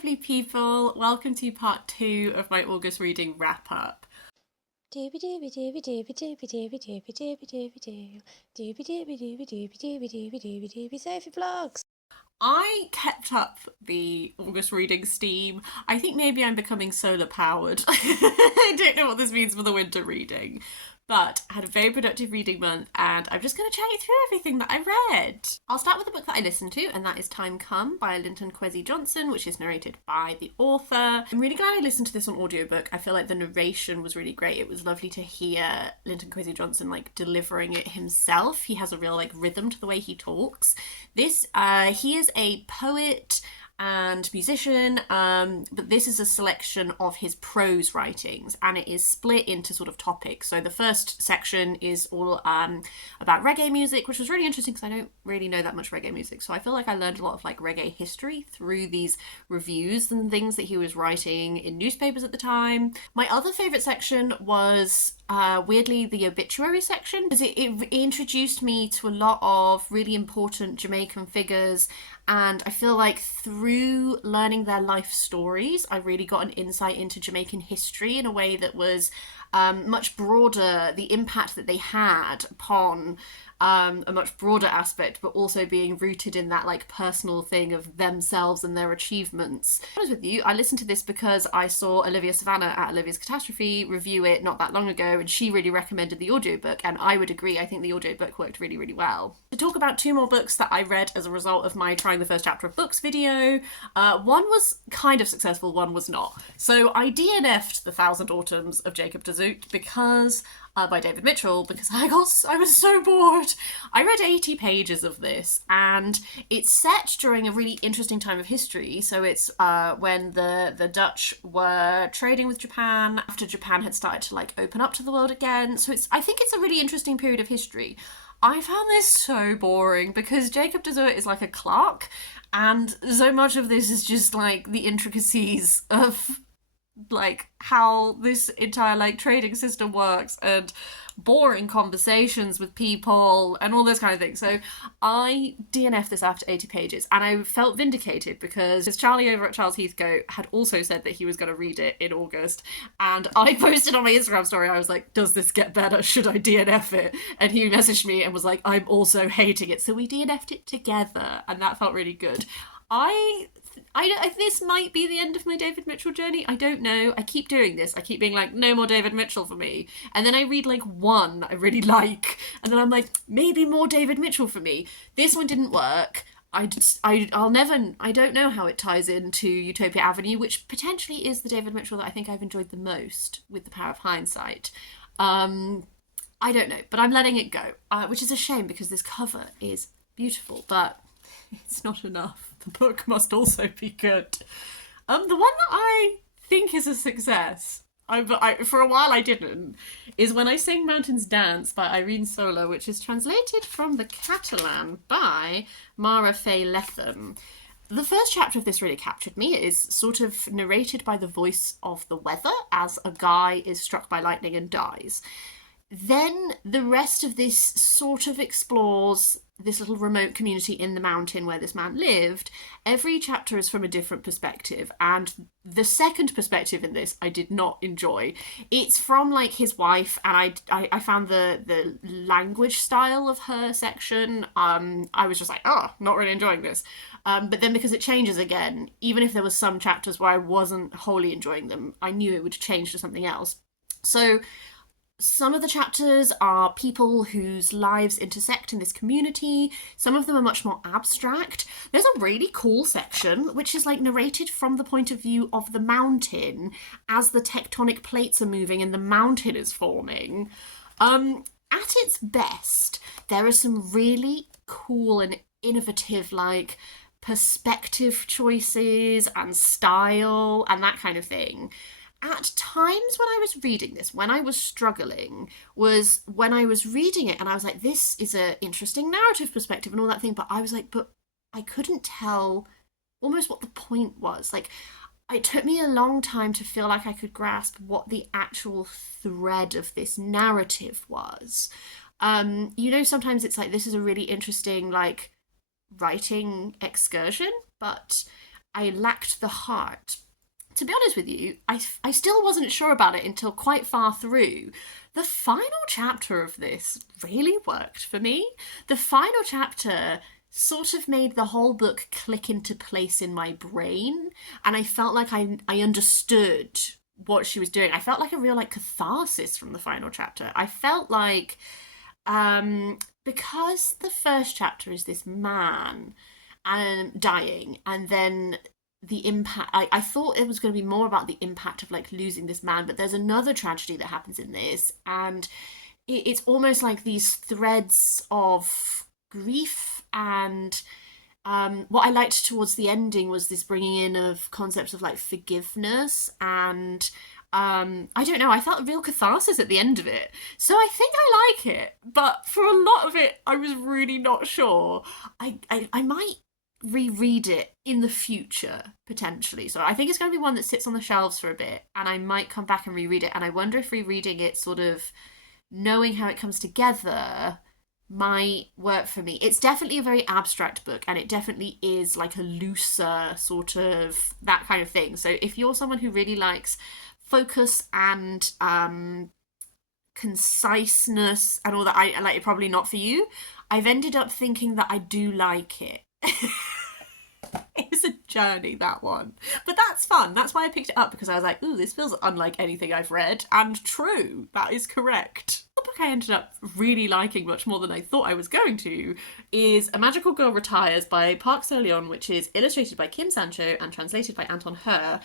lovely people. Welcome to part 2 of my August reading wrap-up. Sophie vlogs. I kept up the August reading steam. I think maybe I'm becoming solar powered. I don't know what this means for the winter reading. But I had a very productive reading month and I'm just going to chat you through everything that I read. I'll start with the book that I listened to, and that is Time Come by Linton Kwesi Johnson, which is narrated by the author. I'm really glad I listened to this on audiobook. I feel like the narration was really great. It was lovely to hear Linton Kwesi Johnson delivering it himself. He has a real rhythm to the way he talks. He is a poet and musician, but this is a selection of his prose writings, and it is split into sort of topics. So the first section is all about reggae music, which was really interesting because I don't really know that much reggae music, so I feel like I learned a lot of reggae history through these reviews and things that he was writing in newspapers at the time. My other favourite section was weirdly the obituary section, because it introduced me to a lot of really important Jamaican figures, and I feel like through learning their life stories I really got an insight into Jamaican history in a way that was much broader, the impact that they had upon a much broader aspect, but also being rooted in that personal thing of themselves and their achievements. To be honest with you, I listened to this because I saw Olivia Savannah at Olivia's Catastrophe review it not that long ago, and she really recommended the audiobook, and I would agree. I think the audiobook worked really, really well. To talk about 2 more books that I read as a result of my trying the first chapter of books video, one was kind of successful, one was not. So I DNF'd The Thousand Autumns of Jacob de Zoet because by David Mitchell, because I was so bored. I read 80 pages of this, and it's set during a really interesting time of history. So it's when the Dutch were trading with Japan after Japan had started to open up to the world again. So I think it's a really interesting period of history. I found this so boring because Jacob de Zoet is like a clerk, and so much of this is just the intricacies of how this entire trading system works and boring conversations with people and all those kind of things. So I DNF'd this after 80 pages, and I felt vindicated because Charlie over at Charles Heathcote had also said that he was going to read it in August, and I posted on my Instagram story, I was like, does this get better? Should I DNF it? And he messaged me and was like, I'm also hating it. So we DNF'd it together, and that felt really good. This might be the end of my David Mitchell journey. I don't know. I keep doing this. I keep being like, no more David Mitchell for me. And then I read one I really like, and then I'm like, maybe more David Mitchell for me. This one didn't work. I don't know how it ties into Utopia Avenue, which potentially is the David Mitchell that I think I've enjoyed the most with the power of hindsight. I don't know, but I'm letting it go, which is a shame because this cover is beautiful, but it's not enough. The book must also be good. The one that I think is a success, for a while I didn't, is When I Sing Mountains Dance by Irene Sola, which is translated from the Catalan by Faye Lethem. The first chapter of this really captured me. It is sort of narrated by the voice of the weather as a guy is struck by lightning and dies. Then the rest of this sort of explores this little remote community in the mountain where this man lived. Every chapter is from a different perspective, and the second perspective in this I did not enjoy. It's from his wife, and I found the language style of her section, I was just like, oh, not really enjoying this. But then because it changes again, even if there was some chapters where I wasn't wholly enjoying them, I knew it would change to something else. So some of the chapters are people whose lives intersect in this community. Some of them are much more abstract. There's a really cool section which is narrated from the point of view of the mountain as the tectonic plates are moving and the mountain is forming. At its best, there are some really cool and innovative perspective choices and style and that kind of thing. At times when I was reading this, when I was struggling, was when I was reading it and I was like, this is an interesting narrative perspective and all that thing, but I was like, but I couldn't tell almost what the point was. It took me a long time to feel like I could grasp what the actual thread of this narrative was. Sometimes it's this is a really interesting, writing excursion, but I lacked the heart. To be honest with you, I still wasn't sure about it until quite far through. The final chapter of this really worked for me. The final chapter sort of made the whole book click into place in my brain, and I felt like I understood what she was doing. I felt like a real like catharsis from the final chapter. I felt like because the first chapter is this man and dying, and then the impact, I thought it was going to be more about the impact of like losing this man, but there's another tragedy that happens in this, and it's almost like these threads of grief. And what I liked towards the ending was this bringing in of concepts of like forgiveness, and I don't know, I felt a real catharsis at the end of it. So I think I like it, but for a lot of it, I was really not sure. I might reread it in the future, potentially. So I think it's going to be one that sits on the shelves for a bit, and I might come back and reread it. And I wonder if rereading it, sort of knowing how it comes together, might work for me. It's definitely a very abstract book, and it definitely is like a looser sort of that kind of thing. So if you're someone who really likes focus and conciseness and all that, I like it, probably not for you. I've ended up thinking that I do like it. It was a journey, that one, but that's fun. That's why I picked it up, because I was like, ooh, this feels unlike anything I've read. And true, that is correct. The book I ended up really liking much more than I thought I was going to is A Magical Girl Retires by Park Seolyeon, which is illustrated by Kim Sanho and translated by Anton Hur.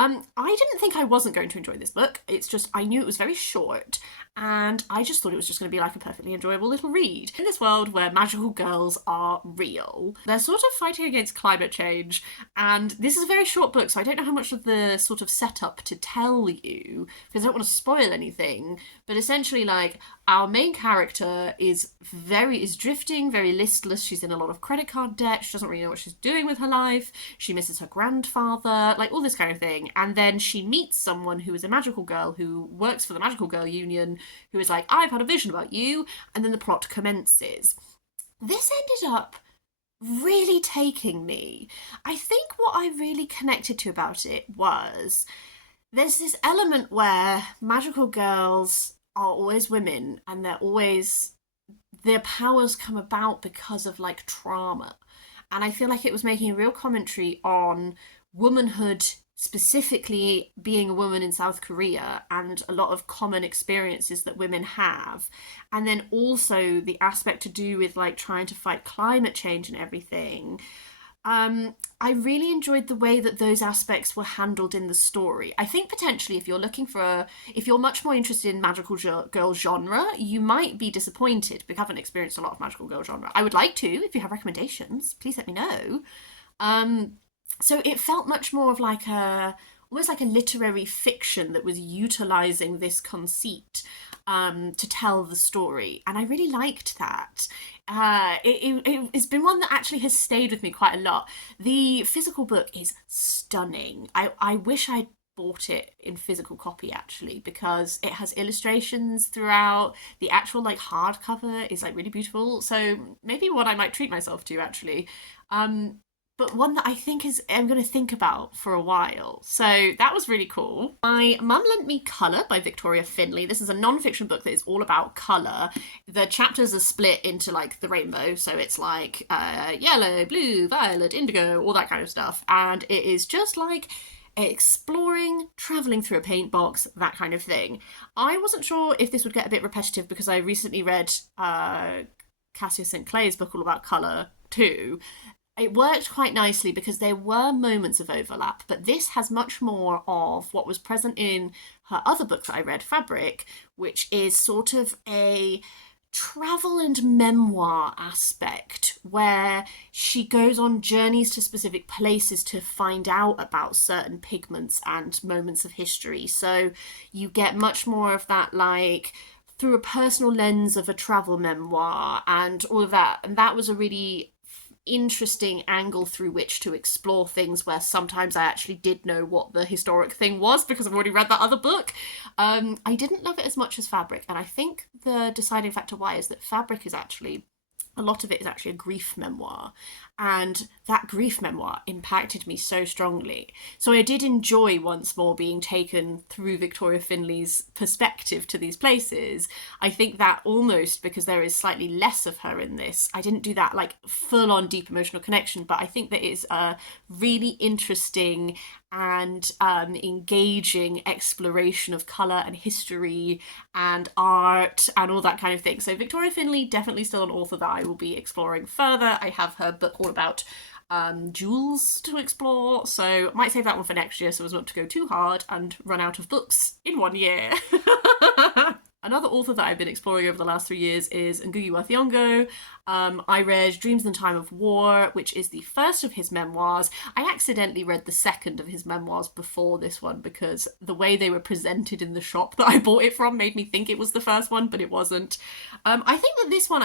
I didn't think I wasn't going to enjoy this book. It's just, I knew it was very short, and I just thought it was just going to be like a perfectly enjoyable little read. In this world where magical girls are real, they're sort of fighting against climate change, and this is a very short book, so I don't know how much of the sort of setup to tell you, because I don't want to spoil anything, but essentially, like, our main character is drifting, very listless. She's in a lot of credit card debt. She doesn't really know what she's doing with her life. She misses her grandfather, like all this kind of thing. And then she meets someone who is a magical girl who works for the Magical Girl Union, who is like, I've had a vision about you. And then the plot commences. This ended up really taking me. I think what I really connected to about it was there's this element where magical girls are always women, and their powers come about because of like trauma. And I feel like it was making a real commentary on womanhood, specifically being a woman in South Korea, and a lot of common experiences that women have. And then also the aspect to do with like trying to fight climate change and everything. I really enjoyed the way that those aspects were handled in the story. I think potentially if you're much more interested in magical girl genre, you might be disappointed because I haven't experienced a lot of magical girl genre. I would like to. If you have recommendations, please let me know. So it felt much more of like almost like a literary fiction that was utilising this conceit to tell the story. And I really liked that. It's been one that actually has stayed with me quite a lot. The physical book is stunning. I wish I'd bought it in physical copy actually, because it has illustrations throughout. The actual like hardcover is like really beautiful. So maybe one I might treat myself to actually. But one that I think I'm going to think about for a while. So that was really cool. My mum lent me Colour by Victoria Finlay. This is a non-fiction book that is all about colour. The chapters are split into like the rainbow. So it's like yellow, blue, violet, indigo, all that kind of stuff. And it is just like exploring, travelling through a paint box, that kind of thing. I wasn't sure if this would get a bit repetitive because I recently read Cassia St. Clair's book all about colour too. It worked quite nicely because there were moments of overlap, but this has much more of what was present in her other book that I read, Fabric, which is sort of a travel and memoir aspect where she goes on journeys to specific places to find out about certain pigments and moments of history. So you get much more of that, like, through a personal lens of a travel memoir and all of that. And that was a really interesting angle through which to explore things where sometimes I actually did know what the historic thing was because I've already read that other book. I didn't love it as much as Fabric, and I think the deciding factor why is that Fabric is actually, a lot of it is actually a grief memoir, And that grief memoir impacted me so strongly. So I did enjoy once more being taken through Victoria Finlay's perspective to these places. I think that almost because there is slightly less of her in this, I didn't do that like full on deep emotional connection, but I think that it's a really interesting and engaging exploration of colour and history and art and all that kind of thing. So Victoria Finlay, definitely still an author that I will be exploring further. I have her book all about jewels to explore, so might save that one for next year so as not to go too hard and run out of books in 1 year. Another author that I've been exploring over the last 3 years is Ngugi wa Thiong'o. I read Dreams in Time of War, which is the first of his memoirs. I accidentally read the second of his memoirs before this one because the way they were presented in the shop that I bought it from made me think it was the first one, but it wasn't. I think that this one,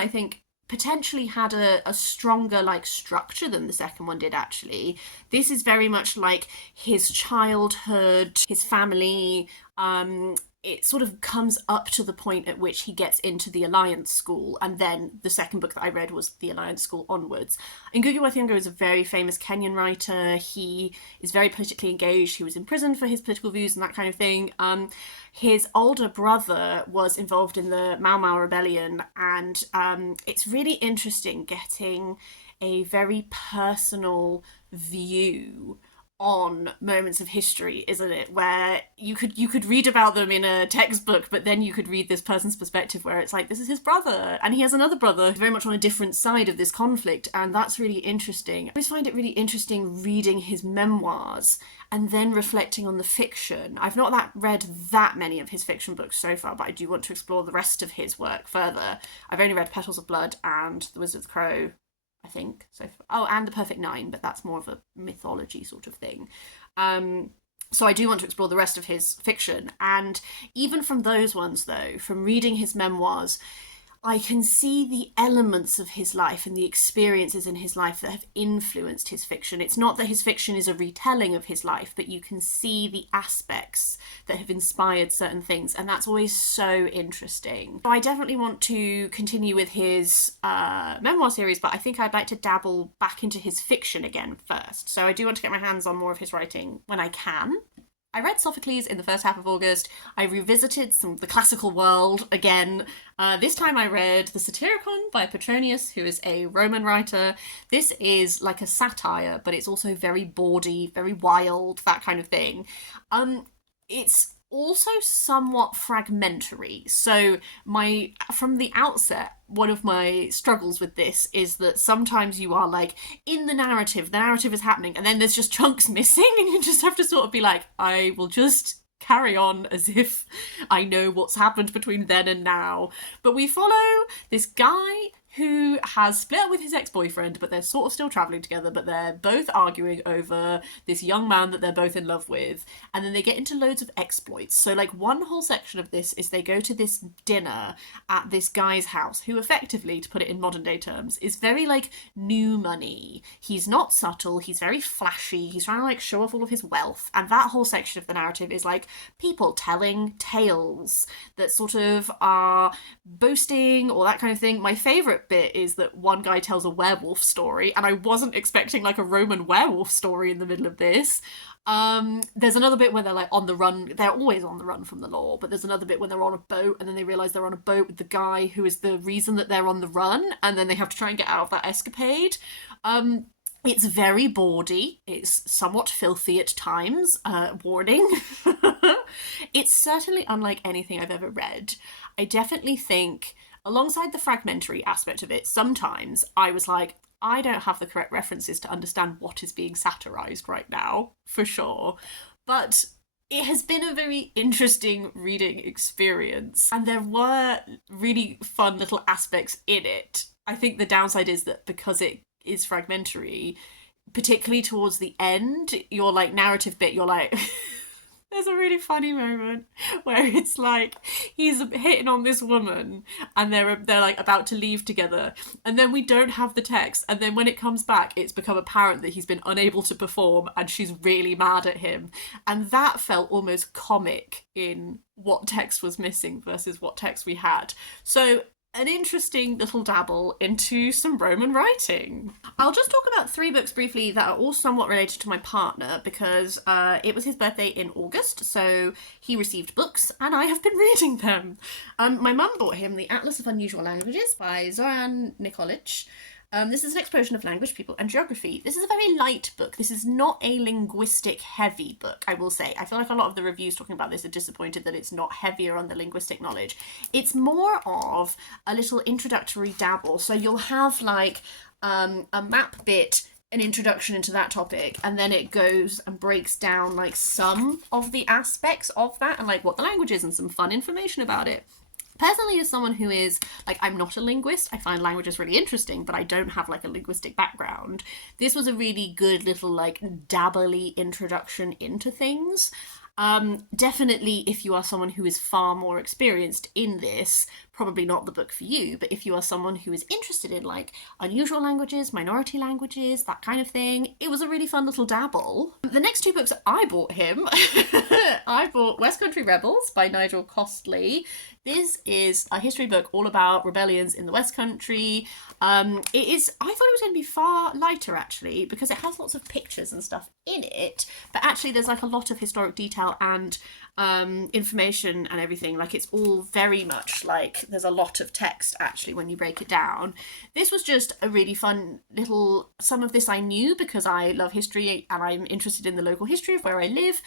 potentially had a stronger like structure than the second one did actually. This is very much like his childhood, his family. It sort of comes up to the point at which he gets into the Alliance School, and then the second book that I read was the Alliance School onwards. Ngugi wa Thiong'o is a very famous Kenyan writer. He is very politically engaged. He was imprisoned for his political views and that kind of thing. His older brother was involved in the Mau Mau rebellion, and it's really interesting getting a very personal view on moments of history, isn't it? Where you could read about them in a textbook, but then you could read this person's perspective where it's like, this is his brother, and he has another brother who's very much on a different side of this conflict, and that's really interesting. I always find it really interesting reading his memoirs and then reflecting on the fiction. I've not read that many of his fiction books so far, but I do want to explore the rest of his work further. I've only read Petals of Blood and The Wizard of the Crow, I think. And The Perfect Nine, but that's more of a mythology sort of thing. So I do want to explore the rest of his fiction. And even from those ones, though, from reading his memoirs, I can see the elements of his life and the experiences in his life that have influenced his fiction. It's not that his fiction is a retelling of his life, but you can see the aspects that have inspired certain things, and that's always so interesting. So I definitely want to continue with his memoir series, but I think I'd like to dabble back into his fiction again first. So I do want to get my hands on more of his writing when I can. I read Sophocles in the first half of August. I revisited some of the classical world again. This time I read The Satyricon by Petronius, who is a Roman writer. This is like a satire, but it's also very bawdy, very wild, that kind of thing. It's also somewhat fragmentary. So from the outset, one of my struggles with this is that sometimes you are like in the narrative is happening, and then there's just chunks missing, and you just have to sort of be like, I will just carry on as if I know what's happened between then and now. But we follow this guy who has split up with his ex-boyfriend, but they're sort of still travelling together, but they're both arguing over this young man that they're both in love with, and then they get into loads of exploits. So like one whole section of this is they go to this dinner at this guy's house, who effectively, to put it in modern day terms, is very like new money. He's not subtle, he's very flashy, he's trying to like show off all of his wealth, and that whole section of the narrative is like people telling tales that sort of are boasting or that kind of thing. My favourite bit is that one guy tells a werewolf story, and I wasn't expecting like a Roman werewolf story in the middle of this. There's another bit where they're like on the run. They're always on the run from the law, but there's another bit when they're on a boat and then they realise they're on a boat with the guy who is the reason that they're on the run, and then they have to try and get out of that escapade. It's very bawdy. It's somewhat filthy at times. Warning. It's certainly unlike anything I've ever read. I definitely think, alongside the fragmentary aspect of it, sometimes I was like, I don't have the correct references to understand what is being satirised right now, for sure. But it has been a very interesting reading experience, and there were really fun little aspects in it. I think the downside is that because it is fragmentary, particularly towards the end, your like narrative bit, you're like... There's a really funny moment where it's like he's hitting on this woman and they're like about to leave together, and then we don't have the text, and then when it comes back it's become apparent that he's been unable to perform and she's really mad at him, and that felt almost comic in what text was missing versus what text we had. So an interesting little dabble into some Roman writing. I'll just talk about 3 books briefly that are all somewhat related to my partner because it was his birthday in August, so he received books and I have been reading them. My mum bought him The Atlas of Unusual Languages by Zoran Nikolic. This is an exploration of language, people, and geography. This is a very light book. This is not a linguistic heavy book, I will say. I feel like a lot of the reviews talking about this are disappointed that it's not heavier on the linguistic knowledge. It's more of a little introductory dabble. So you'll have like a map bit, an introduction into that topic, and then it goes and breaks down like some of the aspects of that and like what the language is and some fun information about it. Personally, as someone who is, like, I'm not a linguist, I find languages really interesting, but I don't have, like, a linguistic background. This was a really good little, like, dabbly introduction into things. Definitely, if you are someone who is far more experienced in this, probably not the book for you, but if you are someone who is interested in, like, unusual languages, minority languages, that kind of thing, it was a really fun little dabble. The next 2 books I bought him, I bought West Country Rebels by Nigel Costley. This is a history book all about rebellions in the West Country. I thought it was going to be far lighter, actually, because it has lots of pictures and stuff in it, but actually there's like a lot of historic detail and information and everything. Like, it's all very much like there's a lot of text actually when you break it down. This was just a really fun little, some of this I knew because I love history and I'm interested in the local history of where I live.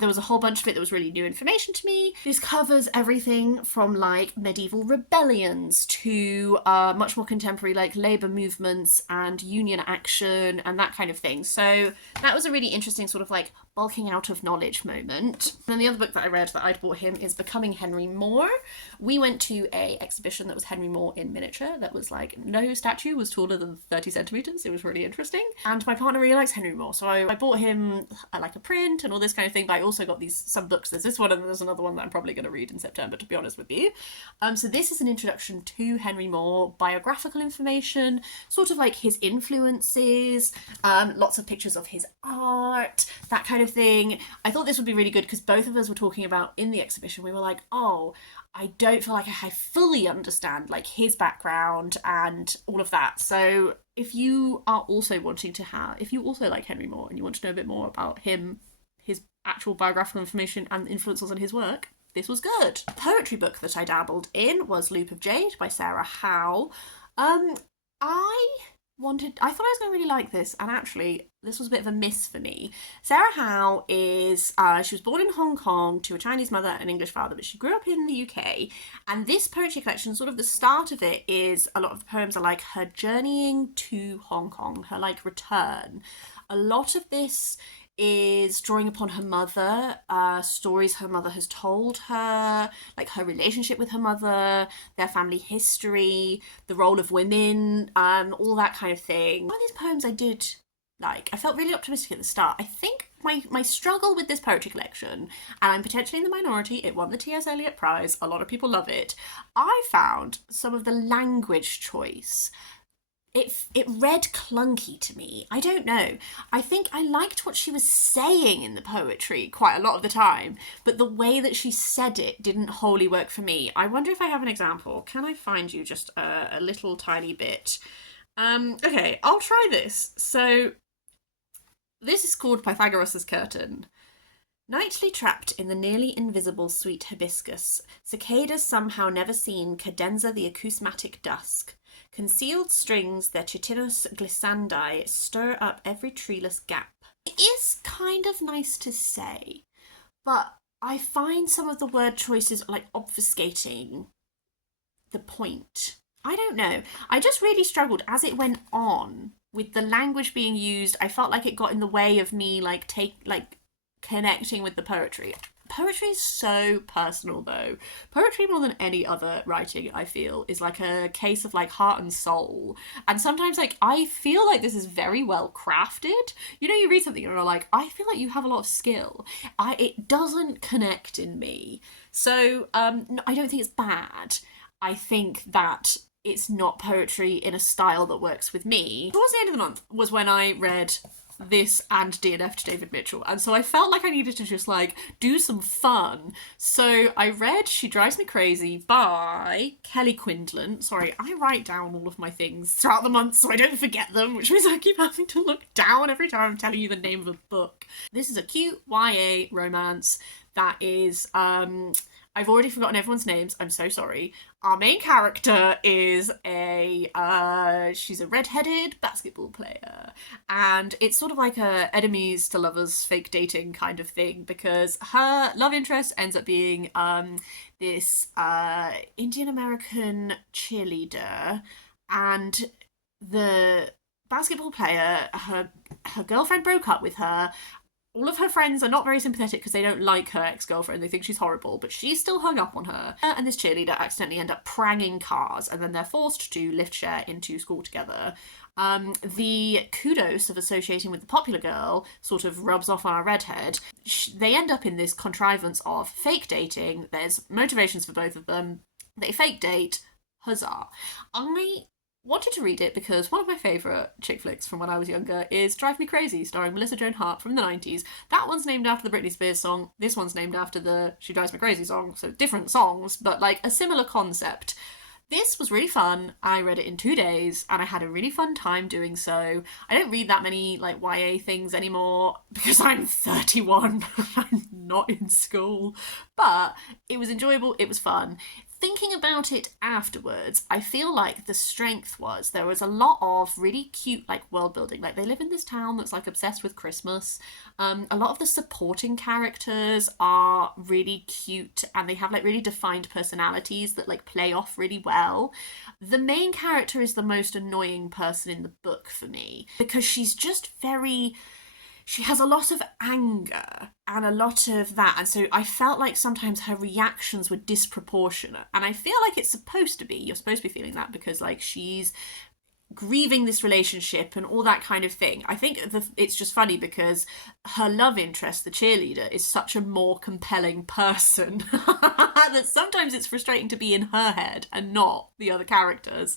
There was a whole bunch of it that was really new information to me. This covers everything from like medieval rebellions to much more contemporary like labour movements and union action and that kind of thing. So that was a really interesting sort of like bulking out of knowledge moment. And the other book that I read that I'd bought him is Becoming Henry Moore. We went to a exhibition that was Henry Moore in miniature that was like, no statue was taller than 30 centimetres. It was really interesting. And my partner really likes Henry Moore, so I bought him like a print and all this kind of thing, but I also got some books. There's this one and there's another one that I'm probably going to read in September, to be honest with you. So this is an introduction to Henry Moore, biographical information, sort of like his influences, lots of pictures of his art, that kind of thing. I thought this would be really good because both of us were talking about in the exhibition, we were like, oh, I don't feel like I fully understand like his background and all of that. So if you are also if you also like Henry Moore and you want to know a bit more about him, his actual biographical information and influences on his work, this was good. The poetry book that I dabbled in was Loop of Jade by Sarah Howe. I thought I was going to really like this, and actually this was a bit of a miss for me. Sarah Howe is, she was born in Hong Kong to a Chinese mother and English father, but she grew up in the UK, and this poetry collection, sort of the start of it is, a lot of the poems are like her journeying to Hong Kong, her like return. A lot of this is drawing upon her mother, stories her mother has told her, like her relationship with her mother, their family history, the role of women, all that kind of thing. One of these poems I did like. I felt really optimistic at the start. I think my struggle with this poetry collection, and I'm potentially in the minority, it won the T.S. Eliot Prize, a lot of people love it, I found some of the language choice, it read clunky to me. I don't know. I think I liked what she was saying in the poetry quite a lot of the time, but the way that she said it didn't wholly work for me. I wonder if I have an example. Can I find you just a little tiny bit? Okay, I'll try this. So, this is called Pythagoras' Curtain. Nightly trapped in the nearly invisible sweet hibiscus, cicadas somehow never seen cadenza the acousmatic dusk. Concealed strings, their chitinous glissandi, stir up every treeless gap. It is kind of nice to say, but I find some of the word choices like obfuscating the point. I don't know. I just really struggled as it went on with the language being used. I felt like it got in the way of me connecting with the poetry. Poetry is so personal though. Poetry, more than any other writing, I feel, is like a case of like heart and soul. And sometimes like I feel like this is very well crafted. You know, you read something and you're like, I feel like you have a lot of skill. It doesn't connect in me. So I don't think it's bad. I think that it's not poetry in a style that works with me. Towards the end of the month was when I read this and DNF to David Mitchell. And so I felt like I needed to just like do some fun. So I read She Drives Me Crazy by Kelly Quindlen. Sorry, I write down all of my things throughout the month so I don't forget them, which means I keep having to look down every time I'm telling you the name of a book. This is a cute YA romance that is, I've already forgotten everyone's names, I'm so sorry. Our main character is she's a red-headed basketball player, and it's sort of like a enemies to lovers fake dating kind of thing, because her love interest ends up being this Indian American cheerleader, and the basketball player, her girlfriend broke up with her. All of her friends are not very sympathetic because they don't like her ex-girlfriend. They think she's horrible, but she's still hung up on her. And this cheerleader accidentally end up pranging cars, and then they're forced to lift share into school together. The kudos of associating with the popular girl sort of rubs off on our redhead. They end up in this contrivance of fake dating. There's motivations for both of them. They fake date. Huzzah. I wanted to read it because one of my favourite chick flicks from when I was younger is Drive Me Crazy, starring Melissa Joan Hart from the 90s. That one's named after the Britney Spears song. This one's named after the She Drives Me Crazy song. So different songs, but like a similar concept. This was really fun. I read it in 2 days and I had a really fun time doing so. I don't read that many like YA things anymore because I'm 31. I'm not in school. But it was enjoyable. It was fun. Thinking about it afterwards, I feel like the strength was there was a lot of really cute like world building. Like they live in this town that's like obsessed with Christmas. A lot of the supporting characters are really cute and they have like really defined personalities that like play off really well. The main character is the most annoying person in the book for me because she's just she has a lot of anger and a lot of that. And so I felt like sometimes her reactions were disproportionate. And I feel like it's supposed to be. You're supposed to be feeling that because like she's grieving this relationship and all that kind of thing. I think it's just funny because her love interest, the cheerleader, is such a more compelling person that sometimes it's frustrating to be in her head and not the other characters.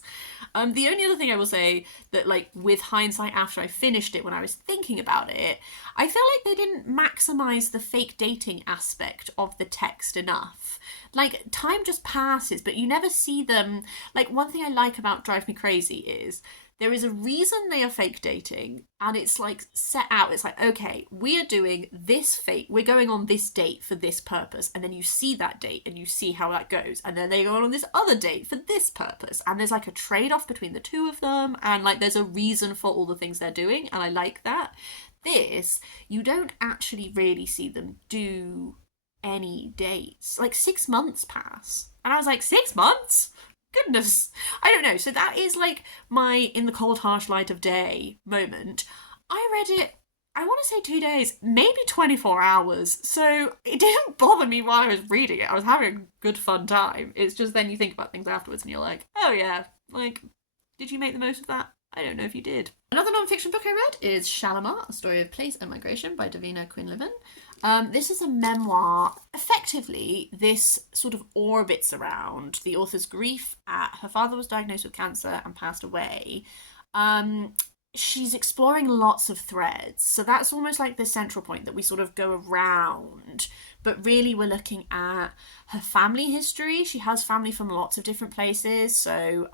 The only other thing I will say that, like, with hindsight after I finished it, when I was thinking about it, I feel like they didn't maximise the fake dating aspect of the text enough. Like, time just passes, but you never see them. Like, one thing I like about Drive Me Crazy is there is a reason they are fake dating, and it's like set out. It's like, okay, we are doing this fake, we're going on this date for this purpose, and then you see that date and you see how that goes, and then they go on this other date for this purpose, and there's like a trade-off between the two of them, and like there's a reason for all the things they're doing, and I like that. This, you don't actually really see them do any dates. Like 6 months pass, and I was like, 6 months? Goodness, I don't know. So that is like my in the cold harsh light of day moment. I read it, I want to say 2 days, maybe 24 hours. So it didn't bother me while I was reading it. I was having a good fun time. It's just then you think about things afterwards and you're like, oh yeah, like, did you make the most of that? I don't know if you did. Another non-fiction book I read is Shalimar, A Story of Place and Migration by Davina Quinlivan. This is a memoir. Effectively, this sort of orbits around the author's grief at her father was diagnosed with cancer and passed away. She's exploring lots of threads. So that's almost like the central point that we sort of go around. But really we're looking at her family history. She has family from lots of different places. So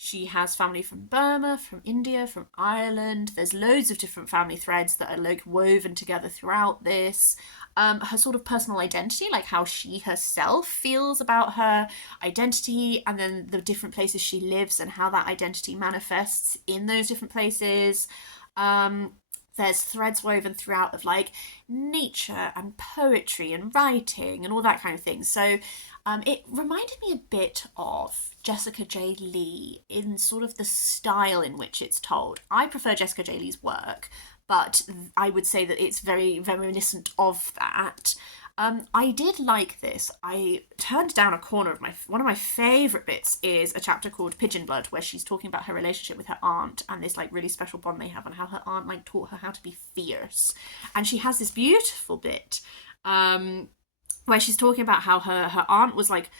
she has family from Burma, from India, from Ireland. There's loads of different family threads that are like woven together throughout this. Her sort of personal identity, like how she herself feels about her identity, and then the different places she lives and how that identity manifests in those different places. There's threads woven throughout of like nature and poetry and writing and all that kind of thing. So it reminded me a bit of Jessica J. Lee in sort of the style in which it's told. I prefer Jessica J. Lee's work, but I would say that it's very reminiscent of that. I did like this. I turned down a corner of one of my favourite bits is a chapter called Pigeon Blood, where she's talking about her relationship with her aunt and this like really special bond they have and how her aunt like taught her how to be fierce. And she has this beautiful bit where she's talking about how her aunt was like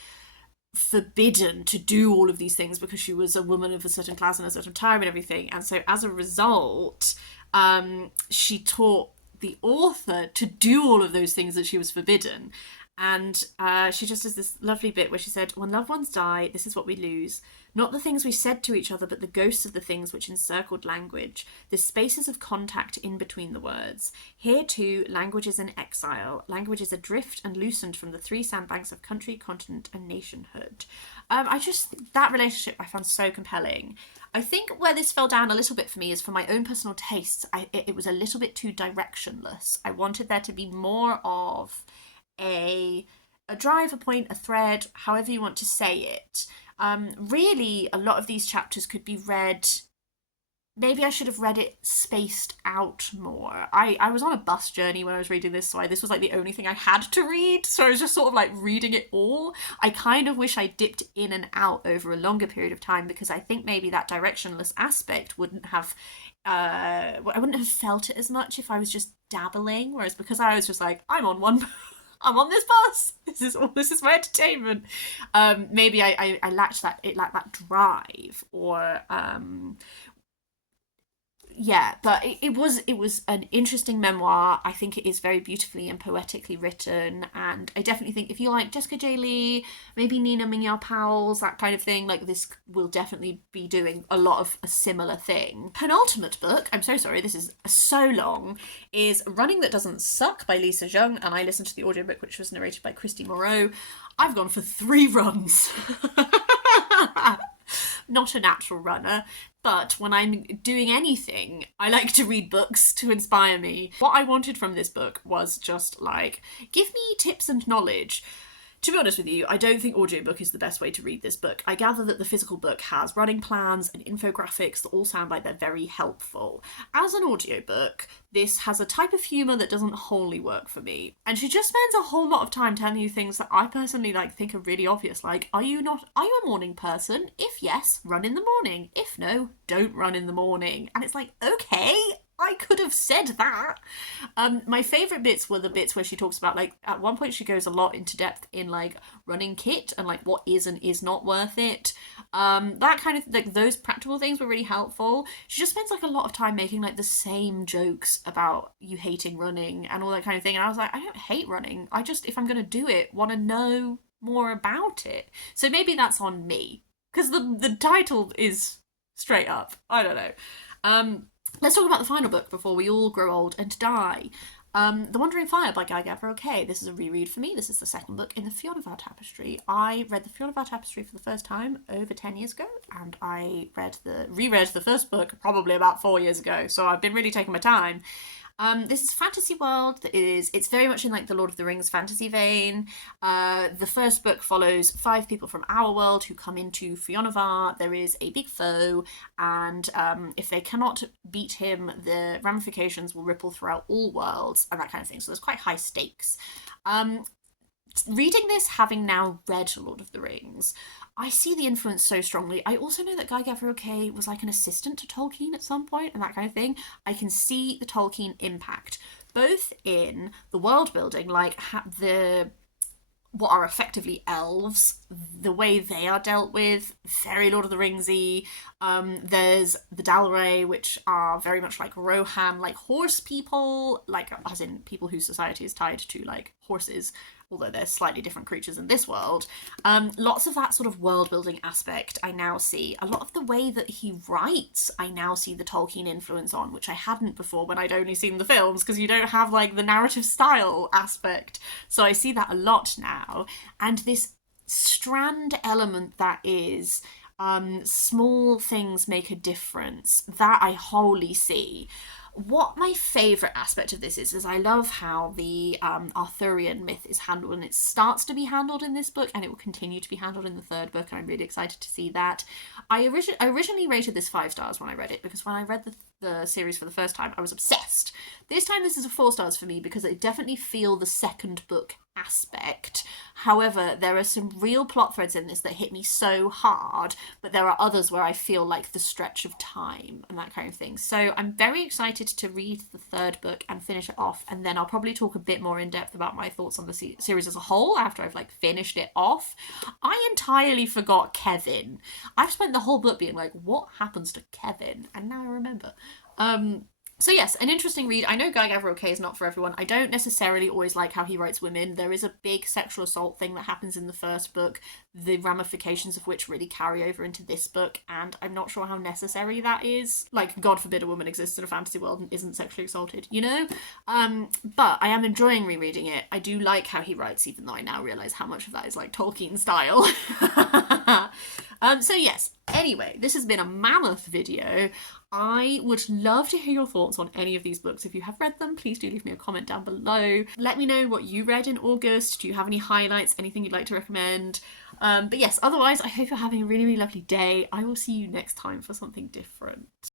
forbidden to do all of these things because she was a woman of a certain class and a certain time and everything. And so as a result, she taught the author to do all of those things that she was forbidden. And she just has this lovely bit where she said, when loved ones die, this is what we lose. Not the things we said to each other, but the ghosts of the things which encircled language, the spaces of contact in between the words. Here, too, language is in exile. Language is adrift and loosened from the three sandbanks of country, continent, and nationhood. That relationship I found so compelling. I think where this fell down a little bit for me is for my own personal tastes. It was a little bit too directionless. I wanted there to be more of a drive, a point, a thread, however you want to say it. Really, a lot of these chapters could be read. Maybe I should have read it spaced out more. I was on a bus journey when I was reading this, so this was like the only thing I had to read. So I was just sort of like reading it all. I kind of wish I dipped in and out over a longer period of time, because I think maybe that directionless aspect wouldn't have I wouldn't have felt it as much if I was just dabbling. Whereas because I was just like, I'm on this bus. This is my entertainment. Maybe I lacked that. It lacked that drive, or yeah. But it was an interesting memoir. I think it is very beautifully and poetically written, and I definitely think if you like Jessica J. Lee, maybe Nina Ming-Yao Powell's, that kind of thing, like this will definitely be doing a lot of a similar thing. Penultimate book, I'm so sorry, this is so long, is Running That Doesn't Suck by Lisa Jhung, and I listened to the audiobook, which was narrated by Christy Moreau. I've gone for 3 runs. Not a natural runner, but when I'm doing anything, I like to read books to inspire me. What I wanted from this book was just like, give me tips and knowledge. To be honest with you, I don't think audiobook is the best way to read this book. I gather that the physical book has running plans and infographics that all sound like they're very helpful. As an audiobook, this has a type of humour that doesn't wholly work for me. And she just spends a whole lot of time telling you things that I personally think are really obvious. Like, are you a morning person? If yes, run in the morning. If no, don't run in the morning. And it's like, okay, I could have said that. My favourite bits were the bits where she talks about, like, at one point she goes a lot into depth in, like, running kit and, like, what is and is not worth it. That kind of, like, those practical things were really helpful. She just spends, like, a lot of time making, like, the same jokes about you hating running and all that kind of thing. And I was like, I don't hate running. I just, if I'm going to do it, want to know more about it. So maybe that's on me. Because the title is straight up. I don't know. Let's talk about the final book before we all grow old and die. The Wandering Fire by Gavriel. This is a reread for me. This is the second book in the Fionnevar Tapestry. I read the Fionnevar Tapestry for the first time over 10 years ago, and I reread the first book probably about 4 years ago, so I've been really taking my time. This is fantasy world. It's very much in like the Lord of the Rings fantasy vein. The first book follows 5 people from our world who come into Fionnevar. There is a big foe, and if they cannot beat him, the ramifications will ripple throughout all worlds and that kind of thing. So there's quite high stakes. Reading this, having now read Lord of the Rings, I see the influence so strongly. I also know that Gavriel was like an assistant to Tolkien at some point and that kind of thing. I can see the Tolkien impact, both in the world building, like what are effectively elves, the way they are dealt with, very Lord of the Ringsy. There's the Dalray, which are very much like Rohan, like horse people, like as in people whose society is tied to like horses, although they're slightly different creatures in this world. Lots of that sort of world building aspect I now see. A lot of the way that he writes, I now see the Tolkien influence on, which I hadn't before when I'd only seen the films, because you don't have like the narrative style aspect. So I see that a lot now. And this strand element that is small things make a difference, that I wholly see. What my favourite aspect of this is I love how the Arthurian myth is handled, and it starts to be handled in this book, and it will continue to be handled in the third book, and I'm really excited to see that. I originally rated this 5 stars when I read it, because when I read the series for the first time, I was obsessed. This time this is a 4 stars for me, because I definitely feel the second book aspect. However, there are some real plot threads in this that hit me so hard, but there are others where I feel like the stretch of time and that kind of thing. So I'm very excited to read the third book and finish it off, and then I'll probably talk a bit more in depth about my thoughts on the series as a whole after I've like finished it off. I entirely forgot Kevin. I've spent the whole book being like, what happens to Kevin? And now I remember. So yes, an interesting read. I know Guy Gavriel K is not for everyone. I don't necessarily always like how he writes women. There is a big sexual assault thing that happens in the first book, the ramifications of which really carry over into this book, and I'm not sure how necessary that is. Like, God forbid a woman exists in a fantasy world and isn't sexually assaulted, you know? But I am enjoying rereading it. I do like how he writes, even though I now realise how much of that is like Tolkien style. So yes, anyway, this has been a mammoth video. I would love to hear your thoughts on any of these books. If you have read them, please do leave me a comment down below. Let me know what you read in August. Do you have any highlights, anything you'd like to recommend? But yes, otherwise, I hope you're having a really, really lovely day. I will see you next time for something different.